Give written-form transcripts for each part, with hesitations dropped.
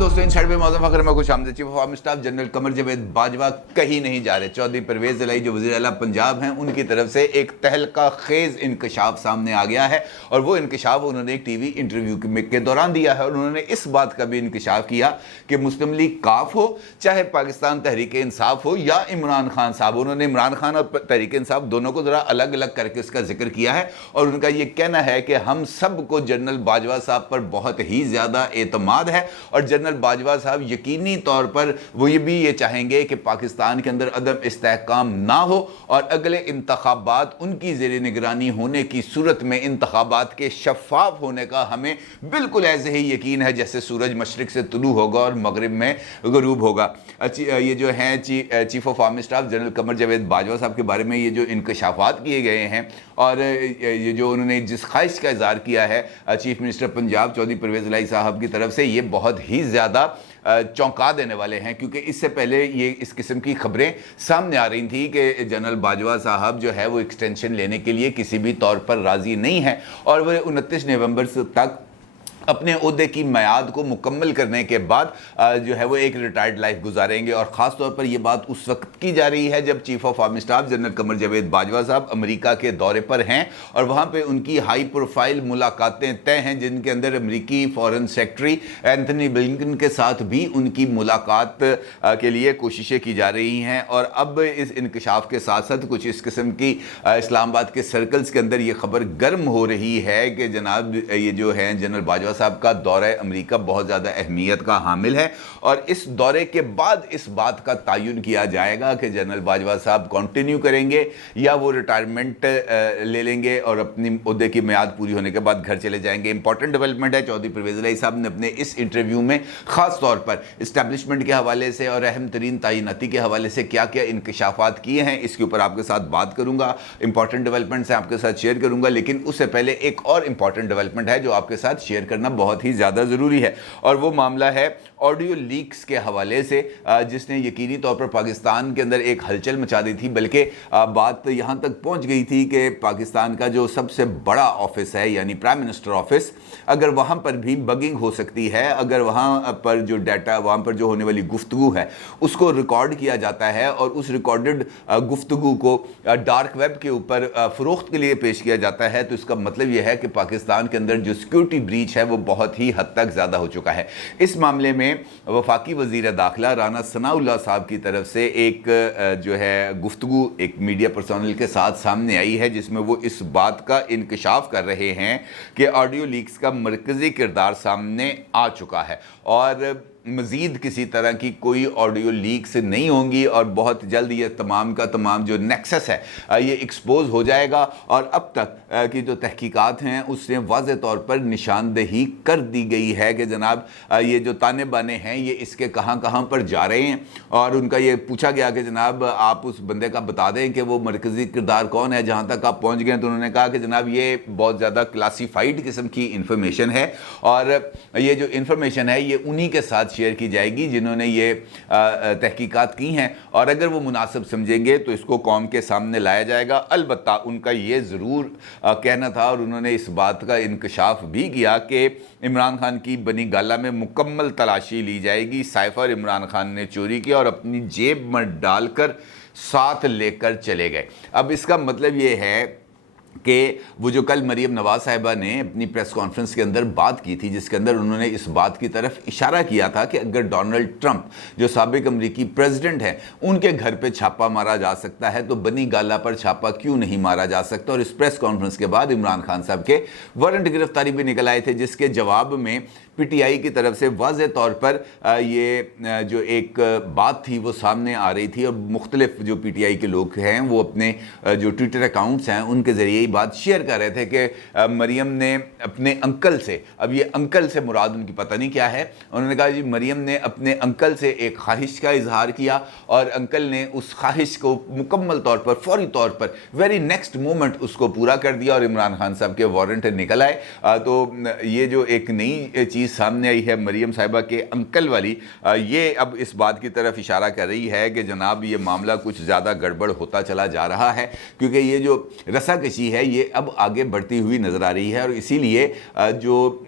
दोस्तों, इन पे मौजूद फखर में खुश आमदीद। Chief of army staff general Qamar Javed Bajwa कहीं नहीं जा रहे। चौधरी परवेज इलाही जो वज़ीर आला पंजाब हैं, उनकी तरफ से एक तहलका खेज इंकशाफ सामने आ गया है और वो इंकशाफ उन्होंने एक टीवी इंटरव्यू के दौरान दिया है। और उन्होंने इस बात का भी इंकशाफ किया कि मुस्लिम लीग काफ हो, चाहे पाकिस्तान तहरीक इंसाफ हो या इमरान खान साहब, उन्होंने इमरान खान और तहरीक इंसाफ दोनों को ज़रा अलग अलग करके इसका जिक्र किया है। और उनका ये कहना है कि हम सबको जनरल बाजवा साहब पर बहुत ही ज़्यादा एतमाद है और जनरल बाजवा साहब यकीनी तौर पर वो ये चाहेंगे कि पाकिस्तान के अंदर अदम इस्तेहकाम ना हो और अगले इंतखाबात उनकी ज़ेर निगरानी होने की सूरत में इंतखाबात के शफाफ होने का हमें बिल्कुल ऐसे ही यकीन है जैसे सूरज मशरिक से तुलू होगा और मगरिब में गरूब होगा। ये जो हैं chief of army staff general Qamar Javed Bajwa साहब के बारे में ये जो इंकशाफात किए गए हैं और ये जो उन्होंने जिस ख्वाहिश का इज़हार किया है चीफ मिनिस्टर पंजाब चौधरी परवेज इलाही साहब की तरफ से, ये बहुत ही ज़्यादा चौंका देने वाले हैं। क्योंकि इससे पहले ये इस किस्म की खबरें सामने आ रही थी कि जनरल बाजवा साहब जो है वो एक्सटेंशन लेने के लिए किसी भी तौर पर राज़ी नहीं है और वह 29 नवंबर तक अपने ओहदे की मियाद को मुकम्मल करने के बाद जो है वो एक रिटायर्ड लाइफ गुजारेंगे। और ख़ास तौर पर यह बात उस वक्त की जा रही है जब chief of army staff general Qamar Javed Bajwa साहब अमेरिका के दौरे पर हैं और वहाँ पे उनकी हाई प्रोफाइल मुलाकातें तय हैं, जिनके अंदर अमेरिकी फॉरेन सेक्रेटरी एंथनी ब्लिंकन के साथ भी उनकी मुलाकात के लिए कोशिशें की जा रही हैं। और अब इस इंकशाफ के साथ साथ कुछ इस किस्म की इस्लामाबाद के सर्कल्स के अंदर ये खबर गर्म हो रही है कि जनाब ये जो है जनरल बाजवा साहब का दौरा अमेरिका बहुत ज़्यादा अहमियत का हामिल है और इस दौरे के बाद इस बात का तयन किया जाएगा कि जनरल बाजवा साहब कंटिन्यू करेंगे या वो रिटायरमेंट ले लेंगे और अपनी ओहदे की मियाद पूरी होने के बाद घर चले जाएंगे। इंपॉर्टेंट डेवलपमेंट है। चौधरी परवेज इलाही साहब ने अपने इस इंटरव्यू में ख़ास तौर पर इस्टेब्लिशमेंट के हवाले से और अहम तरीन तैनाती के हवाले से क्या क्या इंकशाफात किए हैं, इसके ऊपर आपके साथ बात करूँगा। इंपॉर्टेंट डेवलपमेंट से आपके साथ शेयर करूँगा, लेकिन उससे पहले एक और इंपॉर्टेंट डेवलपमेंट है जो आपके साथ शेयर करना बहुत ही ज़्यादा ज़रूरी है और वो मामला है ऑडियो लीक्स के हवाले से, जिसने यकीनी तौर पर पाकिस्तान के अंदर एक हलचल मचा दी थी। बल्कि बात यहाँ तक पहुँच गई थी कि पाकिस्तान का जो सबसे बड़ा ऑफिस है यानी प्राइम मिनिस्टर ऑफिस, अगर वहाँ पर भी बगिंग हो सकती है, अगर वहाँ पर जो डाटा, वहाँ पर जो होने वाली गुफ्तगू है उसको रिकॉर्ड किया जाता है और उस रिकॉर्डेड गुफ्तगू को डार्क वेब के ऊपर फ़रोख्त के लिए पेश किया जाता है, तो इसका मतलब यह है कि पाकिस्तान के अंदर जो सिक्योरिटी ब्रीच है वो बहुत ही हद तक ज़्यादा हो चुका है। इस मामले में वफाकी वज़ीर दाखिला राना सनाउल्लाह साहब की तरफ से एक जो है गुफ्तगू एक मीडिया पर्सनल के साथ सामने आई है, जिसमें वो इस बात का इंकशाफ कर रहे हैं कि ऑडियो लीक्स का मरकज़ी किरदार सामने आ चुका है और मज़ीद किसी तरह की कोई ऑडियो लीक्स नहीं होंगी और बहुत जल्द ये तमाम का तमाम जो नेक्सस है ये एक्सपोज हो जाएगा। और अब तक की जो तहकीकात हैं उसने वाज़ेह तौर पर निशानदेही कर दी गई है कि जनाब ये जो ताने बाने हैं ये इसके कहाँ कहाँ पर जा रहे हैं। और उनका ये पूछा गया कि जनाब आप उस बंदे का बता दें कि वो मरकज़ी किरदार कौन है, जहाँ तक आप पहुँच गए। तो उन्होंने कहा कि जनाब ये बहुत ज़्यादा क्लासीफाइड किस्म की इंफॉर्मेशन है और ये जो इंफॉर्मेशन है ये उन्हीं के साथ शेयर की जाएगी जिन्होंने ये तहकीकात की हैं और अगर वो मुनासिब समझेंगे तो इसको कौम के सामने लाया जाएगा। अलबत्ता उनका ये ज़रूर कहना था और उन्होंने इस बात का इंकशाफ भी किया कि इमरान खान की बनी गाला में मुकम्मल तलाशी ली जाएगी। साइफ़र इमरान खान ने चोरी किया और अपनी जेब में डालकर साथ लेकर चले गए। अब इसका मतलब ये है कि वो जो कल मरीम नवाज़ साहिबा ने अपनी प्रेस कॉन्फ्रेंस के अंदर बात की थी, जिसके अंदर उन्होंने इस बात की तरफ इशारा किया था कि अगर डोनाल्ड ट्रंप जो साबिक अमरीकी प्रेसिडेंट हैं उनके घर पे छापा मारा जा सकता है तो बनी गाला पर छापा क्यों नहीं मारा जा सकता। और इस प्रेस कॉन्फ्रेंस के बाद इमरान खान साहब के वारंट गिरफ्तारी भी निकल आए थे, जिसके जवाब में पीटीआई की तरफ से वाज़ेह तौर पर ये जो एक बात थी वो सामने आ रही थी और मुख्तलिफ जो पीटीआई के लोग हैं वो अपने जो ट्विटर अकाउंट्स हैं उनके ज़रिए ही बात शेयर कर रहे थे कि मरियम ने अपने अंकल से, अब ये अंकल से मुराद उनकी पता नहीं क्या है, उन्होंने कहा जी मरियम ने अपने अंकल से एक ख्वाहिश का इजहार किया और अंकल ने उस ख्वाहिश को मुकम्मल तौर पर फौरी तौर पर वेरी नेक्स्ट मोमेंट उसको पूरा कर दिया और इमरान खान साहब के वारंट निकल आए। तो ये जो एक नई चीज़ सामने आई है मरियम साहिबा के अंकल वाली, ये अब इस बात की तरफ इशारा कर रही है कि जनाब ये मामला कुछ ज़्यादा गड़बड़ होता चला जा रहा है, क्योंकि ये जो रस्साकशी है ये अब आगे बढ़ती हुई नज़र आ रही है। और इसीलिए जो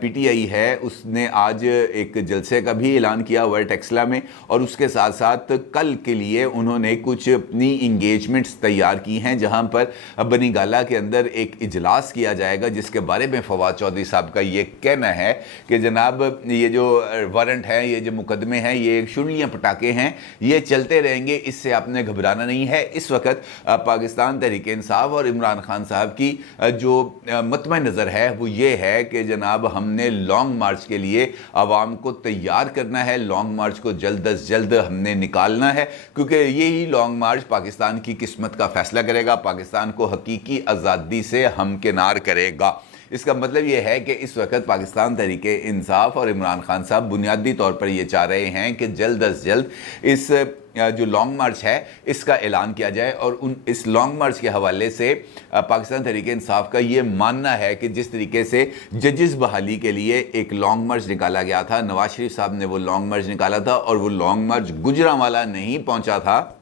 PTI है उसने आज एक जलसे का भी ऐलान किया हुआ है टेक्सला में, और उसके साथ साथ कल के लिए उन्होंने कुछ अपनी इंगेजमेंट्स तैयार की हैं, जहां पर बनी गाला के अंदर एक इजलास किया जाएगा, जिसके बारे में फवाद चौधरी साहब का ये कहना है कि जनाब ये जो वारंट है, ये जो मुकदमे हैं, ये शुनियाँ पटाखे हैं, ये चलते रहेंगे, इससे आपने घबराना नहीं है। इस वक्त पाकिस्तान तहरीक-ए-इंसाफ और इमरान खान साहब की जो मतम नज़र है वो ये है कि जनाब हमने लॉन्ग मार्च के लिए आवाम को तैयार करना है, लॉन्ग मार्च को जल्द अज जल्द हमने निकालना है, क्योंकि यही लॉन्ग मार्च पाकिस्तान की किस्मत का फैसला करेगा, पाकिस्तान को हकीकी आज़ादी से हमकिनार करेगा। इसका मतलब ये है कि इस वक्त पाकिस्तान तहरीक-ए-इंसाफ और इमरान खान साहब बुनियादी तौर पर ये चाह रहे हैं कि जल्द अज जल्द इस जो लॉन्ग मार्च है इसका ऐलान किया जाए। और इस लॉन्ग मार्च के हवाले से पाकिस्तान तहरीक-ए-इंसाफ का ये मानना है कि जिस तरीके से जजेस बहाली के लिए एक लॉन्ग मार्च निकाला गया था, नवाज शरीफ साहब ने वो लॉन्ग मार्च निकाला था, और वो लॉन्ग मार्च गुजरांवाला नहीं पहुंचा था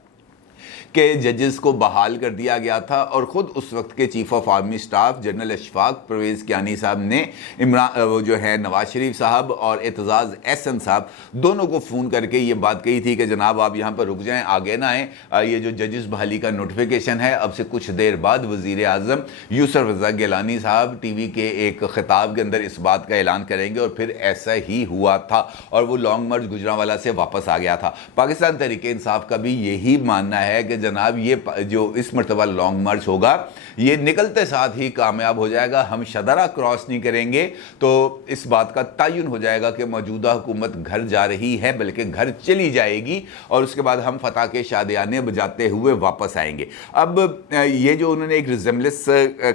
कि जजेस को बहाल कर दिया गया था, और ख़ुद उस वक्त के chief of army staff general Ashfaq Parvez Kayani साहब ने वो जो है नवाज शरीफ साहब और एतजाज़ एहसन साहब दोनों को फ़ोन करके ये बात कही थी कि जनाब आप यहाँ पर रुक जाएं, आगे ना आएँ, ये जो जजेस बहाली का नोटिफिकेशन है अब से कुछ देर बाद वज़ीर आज़म यूसुफ रज़ा गिलानी साहब TV के एक ख़िताब के अंदर इस बात का ऐलान करेंगे, और फिर ऐसा ही हुआ था, और वो लॉन्ग मार्च गुजरांवाला से वापस आ गया था। पाकिस्तान तहरीक-ए-इंसाफ का भी यही मानना है कि जनाब ये जो इस मरतबा लॉन्ग मार्च होगा ये निकलते साथ ही कामयाब हो जाएगा, हम शदरा क्रॉस नहीं करेंगे तो इस बात का तयन हो जाएगा कि मौजूदा हुकूमत घर जा रही है, बल्कि घर चली जाएगी, और उसके बाद हम फतह के शादियाने बजाते हुए वापस आएंगे। अब ये जो उन्होंने एक रिजेम्बलेंस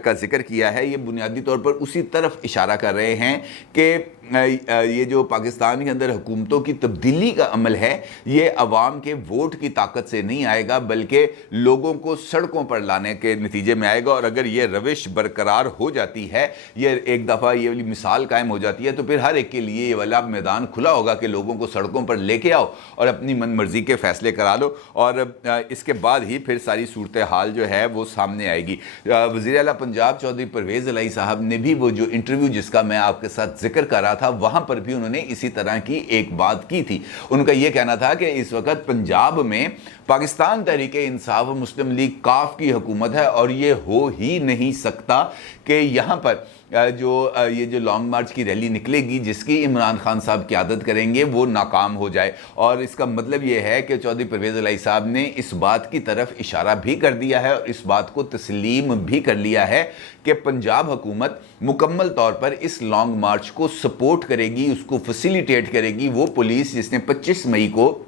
का जिक्र किया है, ये बुनियादी तौर पर उसी तरफ इशारा कर रहे हैं कि ये जो पाकिस्तान के अंदर हुकूमतों की तब्दीली का अमल है ये अवाम के वोट की ताकत से नहीं आएगा, बल्कि लोगों को सड़कों पर लाने के नतीजे में आएगा। और अगर ये रविश बरकरार हो जाती है, ये एक दफ़ा ये वाली मिसाल कायम हो जाती है, तो फिर हर एक के लिए ये वाला मैदान खुला होगा कि लोगों को सड़कों पर लेके आओ और अपनी मन मर्जी के फैसले करा लो, और इसके बाद ही फिर सारी सूरत हाल जो है वो सामने आएगी। वज़ीर आला पंजाब चौधरी परवेज़ इलाही साहब ने भी वो जो इंटरव्यू जिसका मैं आपके साथ जिक्र कर रहा था, वहां पर भी उन्होंने इसी तरह की एक बात की थी। उनका यह कहना था कि इस वक्त पंजाब में पाकिस्तान तहरीक-ए-इंसाफ मुस्लिम लीग काफ की हुकूमत है, और ये हो ही नहीं सकता कि यहाँ पर ये जो लॉन्ग मार्च की रैली निकलेगी जिसकी इमरान खान साहब क़यादत करेंगे वो नाकाम हो जाए। और इसका मतलब ये है कि चौधरी परवेज़ इलाही साहब ने इस बात की तरफ इशारा भी कर दिया है और इस बात को तस्लीम भी कर लिया है कि पंजाब हुकूमत मुकम्मल तौर पर इस लॉन्ग मार्च को सपोर्ट करेगी, उसको फैसिलिटेट करेगी। वो पुलिस जिसने 25 मई को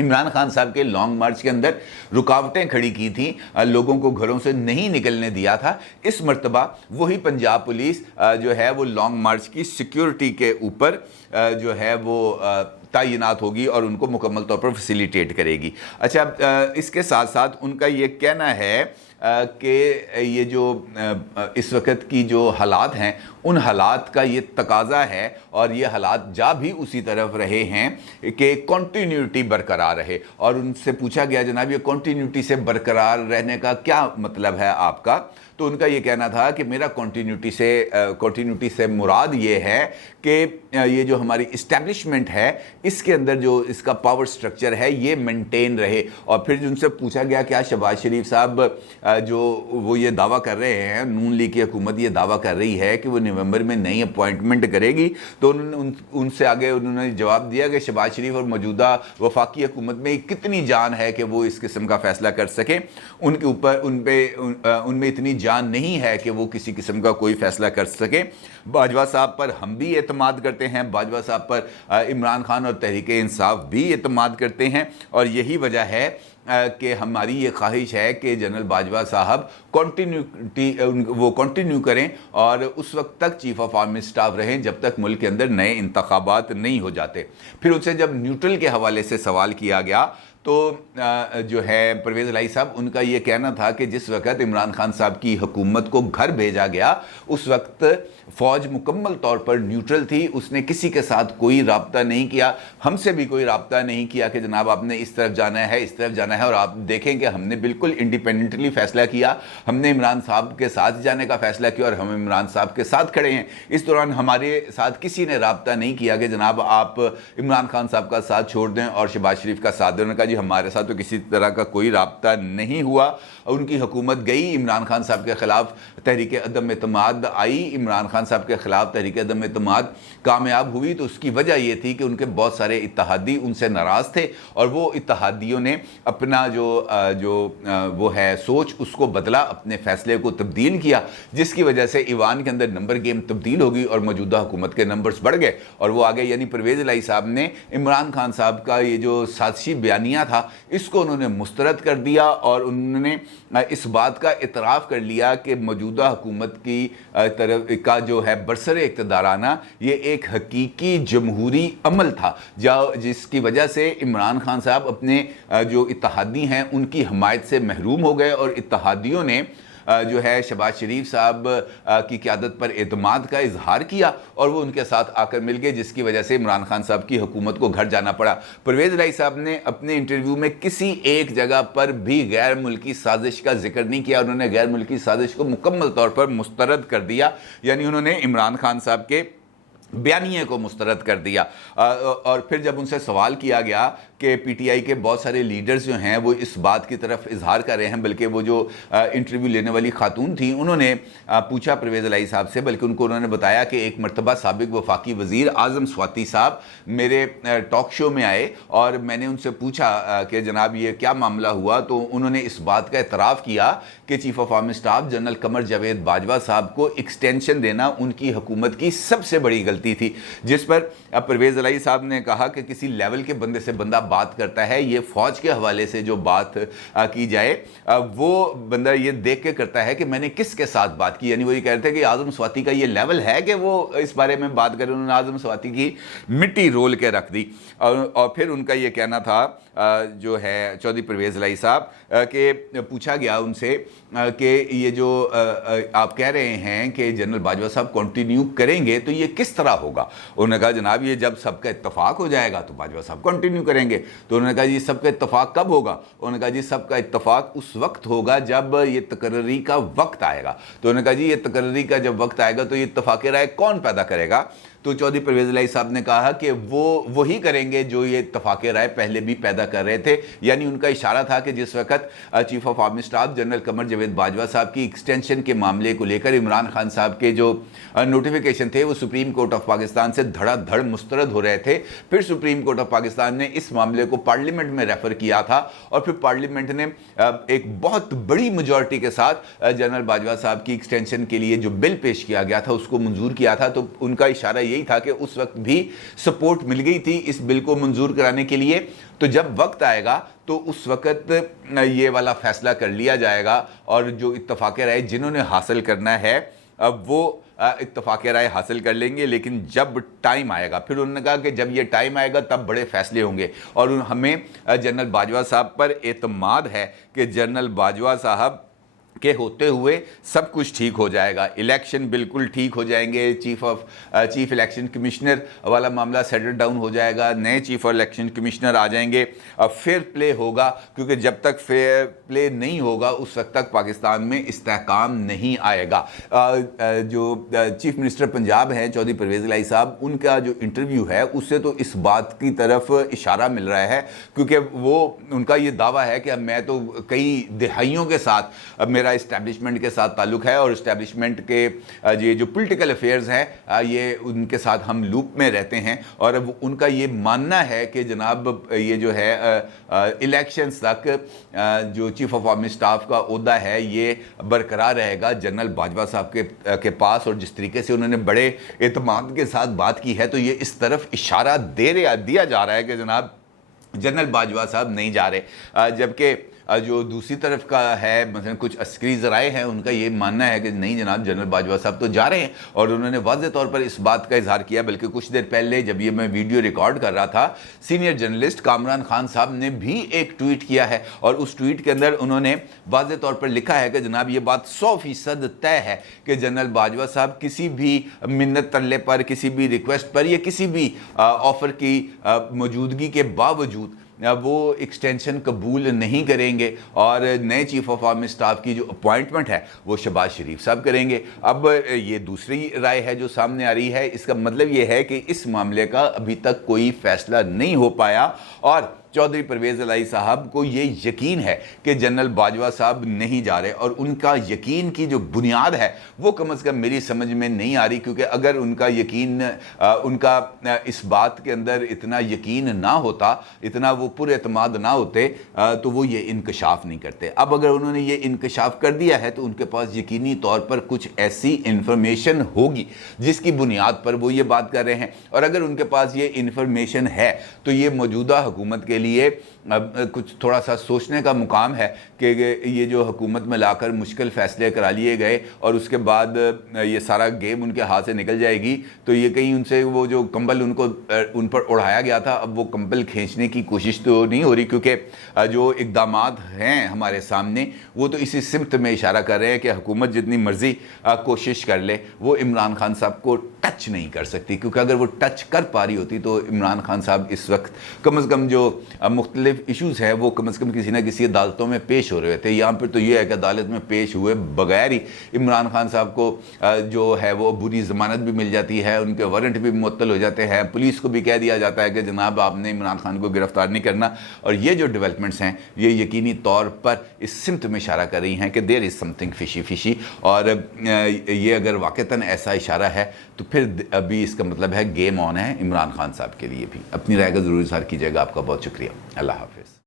इमरान खान साहब के लॉन्ग मार्च के अंदर रुकावटें खड़ी की थी, लोगों को घरों से नहीं निकलने दिया था, इस मर्तबा वही पंजाब पुलिस जो है वो लॉन्ग मार्च की सिक्योरिटी के ऊपर जो है वो तैनात होगी और उनको मुकम्मल तौर पर फैसिलिटेट करेगी। अच्छा, इसके साथ साथ उनका ये कहना है कि ये जो इस वक्त की जो हालात हैं उन हालात का ये तकाजा है, और ये हालात जा भी उसी तरफ रहे हैं कि कॉन्टीन्यूटी बरकरार रहे। और उनसे पूछा गया जनाब ये कॉन्टीन्यूटी से बरकरार रहने का क्या मतलब है आपका, तो उनका ये कहना था कि मेरा कॉन्टीन्यूटी से मुराद ये है कि ये जो हमारी इस्टेब्लिशमेंट है इसके अंदर जो इसका पावर स्ट्रक्चर है ये मेंटेन रहे। और फिर उनसे पूछा गया क्या शहबाज शरीफ साहब जो वो ये दावा कर रहे हैं, नून लीग की हुकूमत ये दावा कर रही है कि वो नवंबर में नई अपॉइंटमेंट करेगी, तो उनसे आगे उन्होंने जवाब दिया कि शहबाज शरीफ और मौजूदा वफाकी हुकूमत में कितनी जान है कि वो इस किस्म का फैसला कर सके, उनके ऊपर उनमें इतनी जान नहीं है कि वो किसी किस्म का कोई फैसला कर सके। बाजवा साहब पर हम भी एतमाद करते हैं, बाजवा साहब पर इमरान खान और तहरीक-ए-इंसाफ भी एतमाद करते हैं, और यही वजह है कि हमारी ये ख्वाहिश है कि जनरल बाजवा साहब कंटिन्यू करें और उस वक्त तक चीफ ऑफ आर्मी स्टाफ रहें जब तक मुल्क के अंदर नए इंतखाबात नहीं हो जाते। फिर उनसे जब न्यूट्रल के हवाले से सवाल किया गया تو جو ہے پرویز الہی صاحب ان کا یہ کہنا تھا کہ جس وقت عمران خان صاحب کی حکومت کو گھر بھیجا گیا اس وقت فوج مکمل طور پر نیوٹرل تھی، اس نے کسی کے ساتھ کوئی رابطہ نہیں کیا، ہم سے بھی کوئی رابطہ نہیں کیا کہ جناب آپ نے اس طرف جانا ہے اس طرف جانا ہے، اور آپ دیکھیں کہ ہم نے بالکل انڈیپینڈنٹلی فیصلہ کیا، ہم نے عمران صاحب کے ساتھ جانے کا فیصلہ کیا اور ہم عمران صاحب کے ساتھ کھڑے ہیں۔ اس دوران ہمارے ساتھ کسی نے رابطہ نہیں کیا کہ جناب آپ عمران خان صاحب کا ساتھ چھوڑ دیں اور شہباز شریف کا ساتھ دیں۔ انہوں نے کہا جی ہمارے ساتھ تو کسی طرح کا کوئی رابطہ نہیں ہوا۔ ان کی حکومت گئی، عمران خان صاحب کے خلاف تحریک عدم اعتماد آئی، عمران خان صاحب کے خلاف تحریک عدم اعتماد کامیاب ہوئی، تو اس کی وجہ یہ تھی کہ ان کے بہت سارے اتحادی ان سے ناراض تھے اور وہ اتحادیوں نے اپنا جو وہ ہے سوچ اس کو بدلا، اپنے فیصلے کو تبدیل کیا، جس کی وجہ سے ایوان کے اندر نمبر گیم تبدیل ہوگی اور موجودہ حکومت کے نمبرز بڑھ گئے اور وہ آگے، یعنی پرویز الہی صاحب نے عمران خان صاحب کا یہ جو سازشی بیانیہ تھا اس کو انہوں نے مسترد کر دیا اور انہوں نے اس بات کا اعتراف کر لیا کہ موجودہ حکومت کی طرف کا جو ہے برسر اقتدارانہ یہ ایک حقیقی جمہوری عمل تھا، جس کی وجہ سے عمران خان صاحب اپنے جو اتحادی ہیں ان کی حمایت سے محروم ہو گئے اور اتحادیوں نے جو ہے شہباز شریف صاحب کی قیادت پر اعتماد کا اظہار کیا اور وہ ان کے ساتھ آ کر مل گئے، جس کی وجہ سے عمران خان صاحب کی حکومت کو گھر جانا پڑا۔ پرویز الہی صاحب نے اپنے انٹرویو میں کسی ایک جگہ پر بھی غیر ملکی سازش کا ذکر نہیں کیا، انہوں نے غیر ملکی سازش کو مکمل طور پر مسترد کر دیا، یعنی انہوں نے عمران خان صاحب کے بیانیے کو مسترد کر دیا۔ اور پھر جب ان سے سوال کیا گیا کہ پی ٹی آئی کے بہت سارے لیڈرز جو ہیں وہ اس بات کی طرف اظہار کر رہے ہیں، بلکہ وہ جو انٹرویو لینے والی خاتون تھیں انہوں نے پوچھا پرویز الہی صاحب سے، بلکہ انہوں نے بتایا کہ ایک مرتبہ سابق وفاقی وزیر اعظم سواتی صاحب میرے ٹاک شو میں آئے اور میں نے ان سے پوچھا کہ جناب یہ کیا معاملہ ہوا، تو انہوں نے اس بات کا اعتراف کیا کہ chief of army staff general Qamar Javed Bajwa صاحب کو ایکسٹینشن دینا ان کی حکومت کی سب سے بڑی غلطی تھی، جس پر پرویز الہی صاحب نے کہا کہ کسی لیول کے بندے سے بندہ بات کرتا ہے، یہ فوج کے حوالے سے جو بات کی جائے وہ بندہ یہ دیکھ کے کرتا ہے کہ میں نے کس کے ساتھ بات کی، یعنی وہ یہ کہتے ہیں کہ اعظم سواتی کا یہ لیول ہے کہ وہ اس بارے میں بات کریں۔ انہوں نے اعظم سواتی کی مٹی رول کے رکھ دی اور پھر ان کا یہ کہنا تھا جو ہے چودھری پرویز الہی صاحب کہ پوچھا گیا ان سے کہ یہ جو آپ کہہ رہے ہیں کہ جنرل باجوہ صاحب کنٹینیو کریں گے تو یہ کس طرح ہوگا؟ انہوں نے کہا جناب یہ جب سب کا اتفاق ہو جائے گا تو باجوہ صاحب کنٹینیو کریں گے۔ تو انہوں نے کہا جی سب کا اتفاق کب ہوگا؟ انہوں نے کہا جی سب کا اتفاق اس وقت ہوگا جب یہ تقرری کا وقت آئے گا۔ تو انہوں نے کہا جی یہ تقرری کا جب وقت آئے گا تو یہ اتفاق رائے کون پیدا کرے گا؟ تو چودھری پرویز الہی صاحب نے کہا کہ وہی کریں گے جو یہ اتفاق رائے پہلے بھی پیدا کر رہے تھے، یعنی ان کا اشارہ تھا کہ جس وقت chief of army staff general Qamar Javed Bajwa صاحب کی ایکسٹینشن کے معاملے کو لے کر عمران خان صاحب کے جو نوٹیفیکیشن تھے وہ سپریم کورٹ آف پاکستان سے دھڑا دھڑ مسترد ہو رہے تھے، پھر سپریم کورٹ آف پاکستان نے اس معاملے کو پارلیمنٹ میں ریفر کیا تھا اور پھر پارلیمنٹ نے ایک بہت بڑی میجورٹی کے ساتھ جنرل باجوہ صاحب کی ایکسٹینشن کے لیے جو بل پیش کیا گیا تھا اس کو منظور کیا تھا۔ تو ان کا اشارہ یہی تھا کہ اس وقت بھی سپورٹ مل گئی تھی اس بل کو منظور کرانے کے لیے، تو جب وقت آئے گا تو اس وقت یہ والا فیصلہ کر لیا جائے گا اور جو اتفاق رائے جنہوں نے حاصل کرنا ہے وہ اتفاق رائے حاصل کر لیں گے، لیکن جب ٹائم آئے گا، پھر انہوں نے کہا کہ جب یہ ٹائم آئے گا تب بڑے فیصلے ہوں گے اور ہمیں جنرل باجوہ صاحب پر اعتماد ہے کہ جنرل باجوہ صاحب کے ہوتے ہوئے سب کچھ ٹھیک ہو جائے گا، الیکشن بالکل ٹھیک ہو جائیں گے، چیف الیکشن کمشنر والا معاملہ سیٹل ڈاؤن ہو جائے گا، نئے چیف الیکشن کمشنر آ جائیں گے، فیئر پلے ہوگا، کیونکہ جب تک فیئر پلے نہیں ہوگا اس وقت تک پاکستان میں استحکام نہیں آئے گا۔ جو چیف منسٹر پنجاب ہیں چودھری پرویز الہی صاحب، ان کا جو انٹرویو ہے اس سے تو اس بات کی طرف اشارہ مل رہا ہے، کیونکہ ان کا یہ دعویٰ ہے کہ میں تو کئی دہائیوں کے ساتھ میرا اسٹیبلشمنٹ کے ساتھ تعلق ہے اور اسٹیبلشمنٹ کے یہ جو پولیٹیکل افیئرز ہیں یہ ان کے ساتھ ہم لوپ میں رہتے ہیں، اور ان کا یہ ماننا ہے کہ جناب یہ جو ہے الیکشنز تک جو چیف آف آرمی اسٹاف کا عہدہ ہے یہ برقرار رہے گا جنرل باجوہ صاحب کے پاس، اور جس طریقے سے انہوں نے بڑے اعتماد کے ساتھ بات کی ہے تو یہ اس طرف اشارہ دیا جا رہا ہے کہ جناب جنرل باجوہ صاحب نہیں جا رہے، جبکہ जो दूसरी तरफ का है, मतलब कुछ अस्करी ज़राए हैं, उनका ये मानना है कि नहीं जनाब, जनरल बाजवा साहब तो जा रहे हैं, और उन्होंने वाज़ेह तौर पर इस बात का इजहार किया। बल्कि कुछ देर पहले जब ये मैं वीडियो रिकॉर्ड कर रहा था, सीनियर जर्नलिस्ट कामरान खान साहब ने भी एक ट्वीट किया है, और उस ट्वीट के अंदर उन्होंने वाज़ेह तौर पर लिखा है कि जनाब ये बात 100% तय है कि जनरल बाजवा साहब किसी भी मिन्नत तरले पर, किसी भी रिक्वेस्ट पर, या किसी भी ऑफ़र की मौजूदगी के बावजूद वो एक्सटेंशन कबूल नहीं करेंगे, और नए चीफ ऑफ आर्मी स्टाफ की जो अपॉइंटमेंट है वो शहबाज शरीफ साहब करेंगे। अब ये दूसरी राय है जो सामने आ रही है। इसका मतलब ये है कि इस मामले का अभी तक कोई फैसला नहीं हो पाया, और चौधरी परवेज़ इलाही साहब को ये यकीन है कि जनरल बाजवा साहब नहीं जा रहे, और उनका यकीन की जो बुनियाद है वो कम से कम मेरी समझ में नहीं आ रही। क्योंकि अगर उनका यकीन, उनका इस बात के अंदर इतना यकीन ना होता, इतना वो पुरएतमाद ना होते, तो वो ये इंकशाफ नहीं करते। अब अगर उन्होंने ये इंकशाफ कर दिया है तो उनके पास यकीनी तौर पर कुछ ऐसी इंफॉर्मेशन होगी जिसकी बुनियाद पर वो ये बात कर रहे हैं। और अगर उनके पास ये इंफॉर्मेशन है तो ये मौजूदा हुकूमत के लिए कुछ थोड़ा सा सोचने का मुकाम है कि ये जो हुकूमत में लाकर मुश्किल फ़ैसले करा लिए गए और उसके बाद ये सारा गेम उनके हाथ से निकल जाएगी, तो ये कहीं उनसे वो जो कंबल उन पर उड़ाया गया था, अब वो कंबल खींचने की कोशिश तो नहीं हो रही। क्योंकि जो इक़दामात हैं हमारे सामने वो तो इसी सिमत में इशारा कर रहे हैं कि हुकूमत जितनी मर्ज़ी कोशिश कर ले, वो इमरान खान साहब को टच नहीं कर सकती। क्योंकि अगर वो टच कर पा रही होती तो इमरान खान साहब इस वक्त कम से कम जो मुख्तलिफ इशूज़ हैं वो कम से कम किसी न किसी अदालतों में पेश हो रहे थे। यहाँ पर तो ये है कि अदालत में पेश हुए बगैर ही इमरान खान साहब को जो है वो बुरी ज़मानत भी मिल जाती है, उनके वारंट भी मुअत्तल हो जाते हैं, पुलिस को भी कह दिया जाता है कि जनाब आपने इमरान खान को गिरफ़्तार नहीं करना। और ये जो डेवलपमेंट्स हैं ये यकीनी तौर पर इस सिमत में इशारा कर रही हैं कि देयर इज़ समथिंग फिशी। और ये अगर वाक़तन ऐसा इशारा है तो फिर अभी इसका मतलब है गेम ऑन है इमरान खान साहब के लिए भी। अपनी राय का ज़रूर इज़हार कीजिएगा। आपका बहुत शुक्रिया। अल्लाह हाफ़िज़।